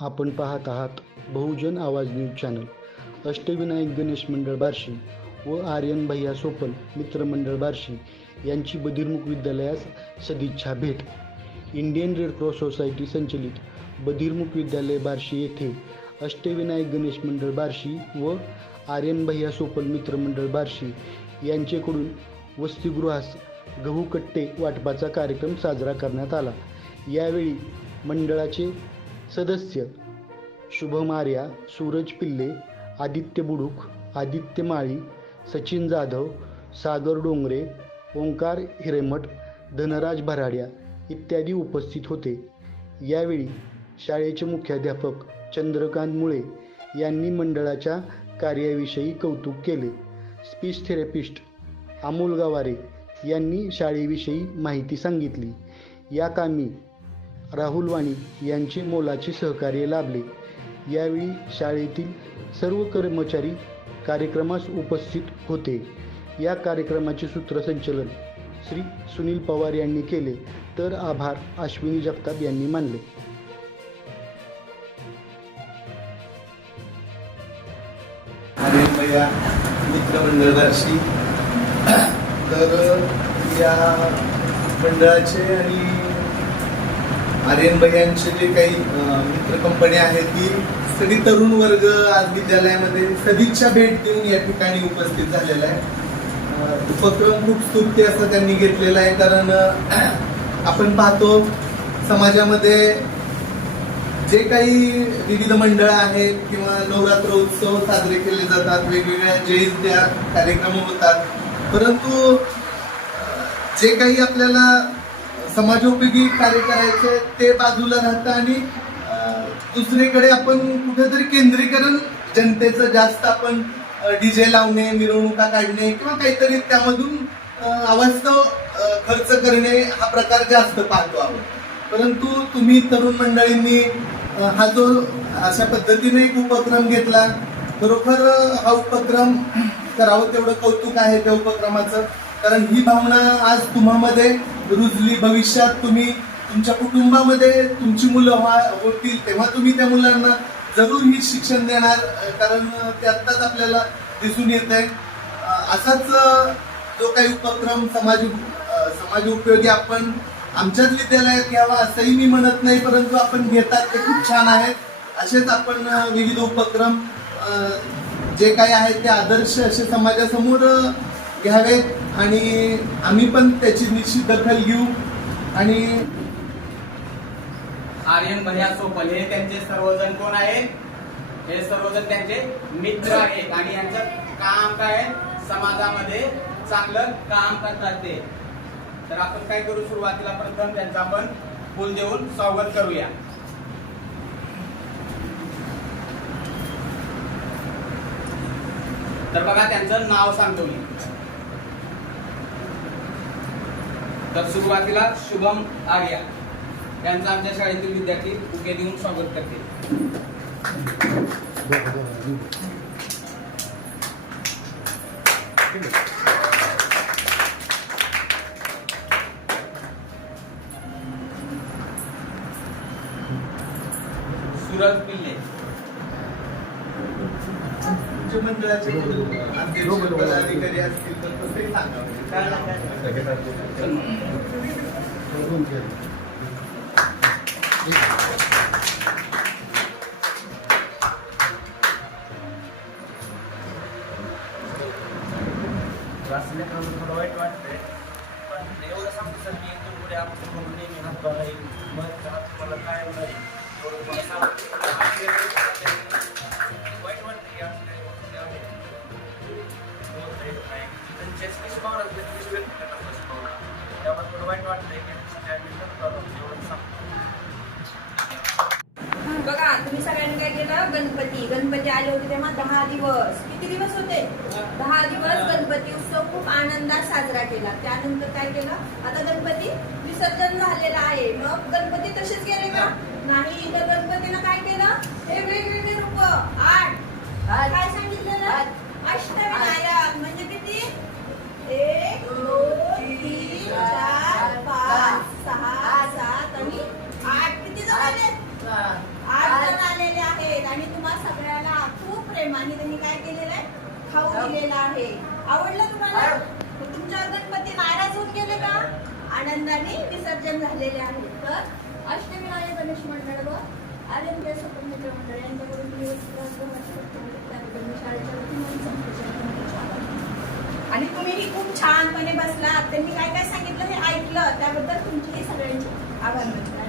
आपण पाहत आहात बहुजन आवाज न्यूज चॅनल. अष्टविनायक गणेश मंडळ बार्शी व आर्यन भैया सोपल मित्रमंडळ बार्शी यांची बधिरमुख विद्यालयास सदिच्छा भेट. इंडियन रेड क्रॉस सोसायटी संचलित बधिरमुख विद्यालय बार्शी येथे अष्टविनायक गणेश मंडळ बार्शी व आर्यन भैया सोपल मित्रमंडळ बार्शी यांचेकडून वसतिगृहास गहू कट्टे वाटपाचा कार्यक्रम साजरा करण्यात आला. यावेळी मंडळाचे सदस्य. शुभम आर्या सूरज पिल्ले आदित्य बुडूक आदित्य माळी सचिन जाधव सागर डोंगरे ओंकार हिरेमठ धनराज भराड्या इत्यादी उपस्थित होते. यावेळी शाळेचे मुख्याध्यापक चंद्रकांत मुळे यांनी मंडळाच्या कार्याविषयी कौतुक केले. स्पीच थेरपिस्ट अमोल गवारे यांनी शाळेविषयी माहिती सांगितली. या कामी राहुल वाणी यांची मोलाचे सहकार्य लाभले. यावेळी शाळेतील सर्व कर्मचारी कार्यक्रमास उपस्थित होते. या कार्यक्रमाचे सूत्रसंचलन श्री सुनील पवार यांनी केले तर आभार अश्विनी जगताप यांनी मानले. आर्यन तर या मंडळाचे आणि आर्यन भैयांचे जे काही मित्र कंपनी आहे ती सगळी तरुण वर्ग आज विद्यालयामध्ये सदिच्छा भेट देऊन या ठिकाणी उपस्थित झालेला आहे. उपक्रम खूप स्तुत्य असं त्यांनी घेतलेला आहे कारण आपण पाहतो समाजामध्ये जे काही विविध मंडळ आहेत किंवा नवरात्र उत्सव साजरे केले जातात वेगवेगळ्या जयंत्या कार्यक्रम होतात. परंतु जे काही आपल्याला समाजोपयोगी कार्य करायचे ते बाजूला राहतं आणि दुसरीकडे आपण कुठेतरी केंद्रीकरण जनतेचं जास्त आपण डीजे लावणे मिरवणुका काढणे किंवा काहीतरी त्यामधून अवास्तव खर्च करणे हा प्रकार जास्त पाहतो आहोत परंतु तुम्ही तरुण मंडळींनी हा जो अशा पद्धतीने एक उपक्रम घेतला खरोखर हा उपक्रम करावं तेवढं कौतुक आहे त्या उपक्रमाचं. कारण ही भावना आज तुम्हामध्ये रुजली भविष्यात तुम्ही तुमच्या कुटुंबामध्ये तुमची मुलं व्हा होतील तेव्हा तुम्ही त्या मुलांना जरूर ही शिक्षण देणार कारण ते आत्ताच आपल्याला दिसून येत आहे असाच जो काही उपक्रम समाज समाज उपयोगी आपण आमच्याच विद्यालयात घ्यावा असंही मी म्हणत नाही परंतु आपण घेतात ते खूप छान आहेत. असेच आपण विविध उपक्रम जे काही आहेत ते आदर्श असे समाजासमोर घ्यावेत आणि आम्ही पण त्याची निश्चित दखल घेऊ. आणि आर्यन भैया सोपल हे त्यांचे सर्वजण कोण आहेत हे सर्वजण त्यांचे मित्र आहेत आणि यांचं काम काय आहे? समाजामध्ये चांगलं काम करतात ते. तर आपण काय करू? सुरुवातीला प्रथम त्यांचं आपण फुल देऊन स्वागत करूया. तर बघा त्यांचं नाव सांगतो मी. तर सुरुवातीला शुभम आर्या यांचं आमच्या शाळेतील विद्यार्थी उके देऊन स्वागत करते. सूरज पिल्ले. तुमच्या मंडळाचे अध्यक्ष पदाधिकारी असतील तर तसे वाचल्या थोडं वाईट वाटतंय. पण एवढं सांगतो सर की एकदम पुढे म्हणून नेहमी हातभार आहे. आहेत, त्या स्पेशल व्यक्त करतात स्पेशल भावना. त्यामुळे थोडं वाईट वाटतंय की आहोत, एवढं सांगतो. बघा तुम्ही सगळ्यांनी काय केलं? गणपती. गणपती आले होते तेव्हा दहा दिवस. किती दिवस होते? दहा दिवस गणपती उत्सव खूप आनंदात साजरा केला. त्यानंतर काय केलं? आता गणपती विसर्जन झालेलं आहे. मग गणपती तसेच गेले का? नाही तर गणपतीनं काय केलं? हे वेगवेगळे रूप. आठ. काय सांगितलेलं? अष्टविनायक आणि त्यांनी काय केलेलं आहे? खाऊ दिलेला आहे. आवडलं तुम्हाला? मग तुमच्यावर गणपती नाराज होऊन गेले का? आनंदाने विसर्जन झालेले आहे. तर अष्टविनायक गणेश मंडळ व आर्यन स्वतंत्र मित्र मंडळ यांच्याकडून मी शाळेच्या वतीने आणि. आणि तुम्हीही खूप छानपणे बसलात. त्यांनी काय काय सांगितलं हे ऐकलं. त्याबद्दल तुमचेही सगळ्यांचे आभार मानते.